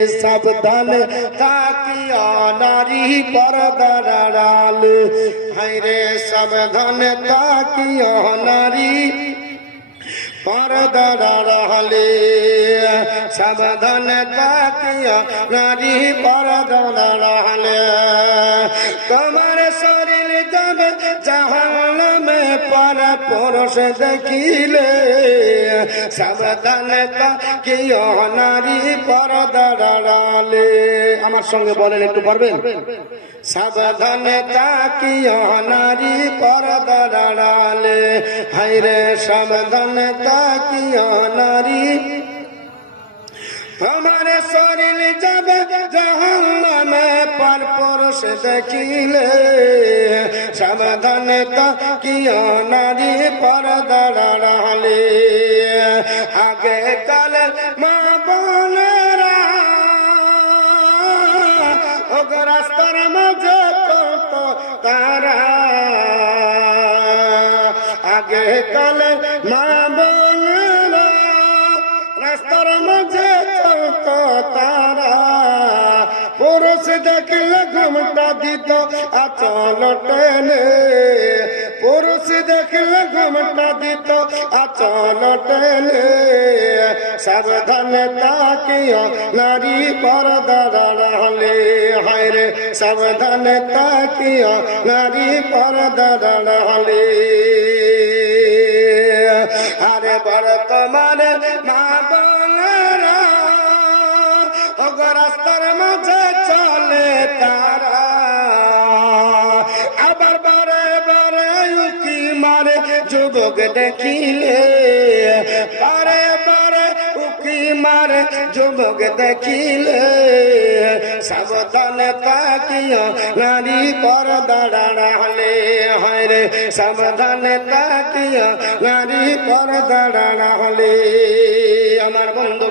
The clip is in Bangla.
সাবধান তাকিয়া নারী পর্দার আড়াল, হায়রে সাবধান তাকিয়া নারী পর্দার আড়ালে, সাবধান তাকিয়া নারী পর্দার আড়ালে। তোমার শরীর যাবে জাহান্নামে পারা পুরুষ দেখিলে, সাবধান তাকিয়া নারী পর্দার আড়ালে। আমার সঙ্গে বলেন, একটু পারবেন? সাবধান তাকিয়া নারী পর্দার আড়ালে, হায়রে সাবধান তাকিয়া নারী। আমার শরীর যাবে জাহান্নামে পার পুরুষ দেখিলে, সাবধান তাকিয়া নারী পর্দার আড়ালে। আগে কালে মা বোনেরা ওগো রাস্তার মাঝে চলতো তারা, আগে কালে মা বোনেরা রাস্তার মাঝে চলতো তারা, পুরুষ দেখলে ঘুমটা দিত আচল টেনে, পুরুষ দেখলে ঘুমটা দিত আচল টেনে। সাবধান তাকিয়া নারী পর্দার আড়ালে, হায়রে সাবধান তাকিয়া নারী পর্দার আড়ালে। আরে বর্তমানে মা বোনেরা ওগো রাস্তার মাঝে চলে তারা, আবার বারে বারে উকি মারে যুবক দেখিলে, বারে বারে উকি মারে যুবক দেখিলে। সাবধান তাকিয়া নারী পর্দার আড়ালে, হায়রে সাবধান তাকিয়া নারী পর্দার আড়ালে। আমার বন্ধু